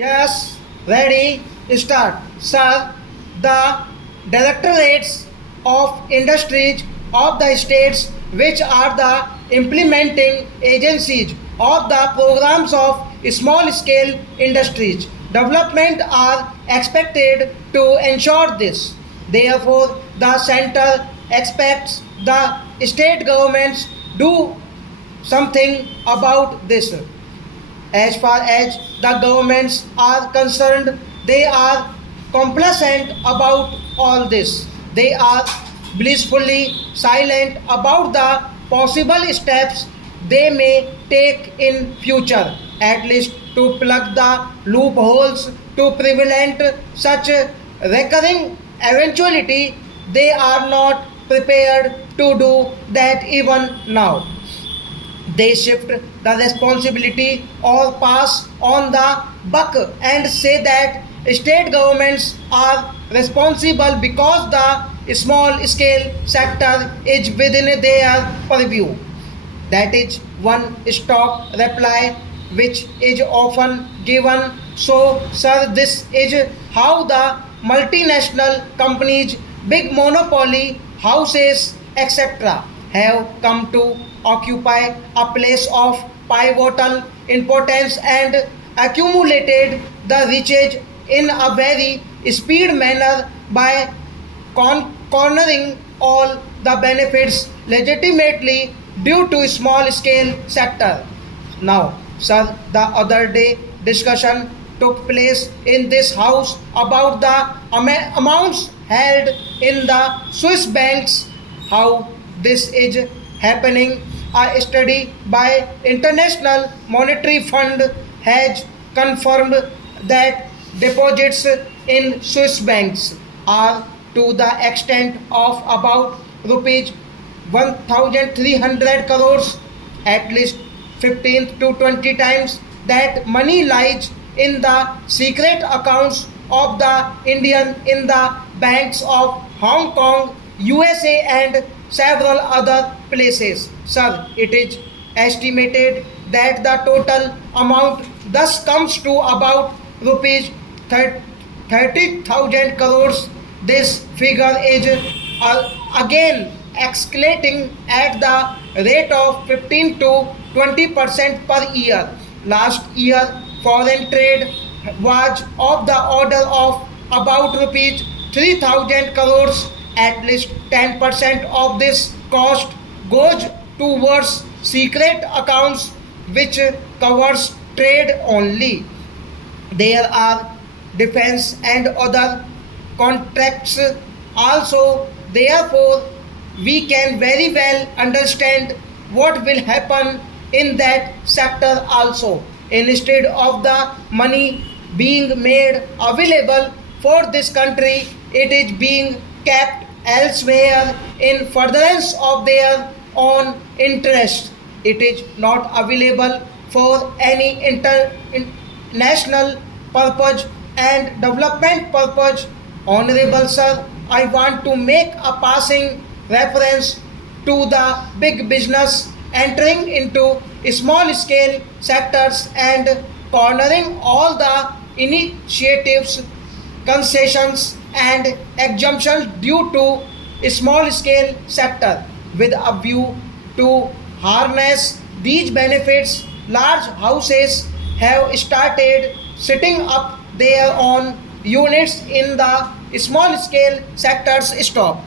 Yes, ready, start. Sir, the directorates of industries of the states, which are the implementing agencies of the programs of small scale industries development, are expected to ensure this. Therefore, the center expects the state governments do something about this. As far as the governments are concerned, they are complacent about all this. They are blissfully silent about the possible steps they may take in future, at least to plug the loopholes to prevent such recurring eventuality. They are not prepared to do that even now. They shift the responsibility or pass on the buck and say that state governments are responsible because the small scale sector is within their purview. That is one stock reply which is often given. So, sir, this is how the multinational companies, big monopoly houses, etc., have come to occupy a place of pivotal importance and accumulated the riches in a very speed manner by cornering all the benefits legitimately due to small scale sector. Now, sir, the other day discussion took place in this house about the amounts held in the Swiss banks, how this is happening. A study by International Monetary Fund has confirmed that deposits in Swiss banks are to the extent of about rupees 1300 crores, at least 15 to 20 times that money lies in the secret accounts of the Indian in the banks of Hong Kong, USA, and several other places. Sir, it is estimated that the total amount thus comes to about rupees 30,000 crores. This figure is again escalating at the rate of 15 to 20% per year. Last year, foreign trade was of the order of about rupees 3,000 crores. At least 10% of this cost goes towards secret accounts, which covers trade only. There are defense and other contracts also. Therefore, we can very well understand what will happen in that sector also. Instead of the money being made available for this country, it is being kept elsewhere in furtherance of their own interest. It is not available for any international purpose and development purpose. Honorable sir, I want to make a passing reference to the big business entering into small scale sectors and cornering all the initiatives, concessions, and exemptions due to small scale sector with a view to harness these benefits. Large houses have started setting up their own units in the small scale sectors. Stop.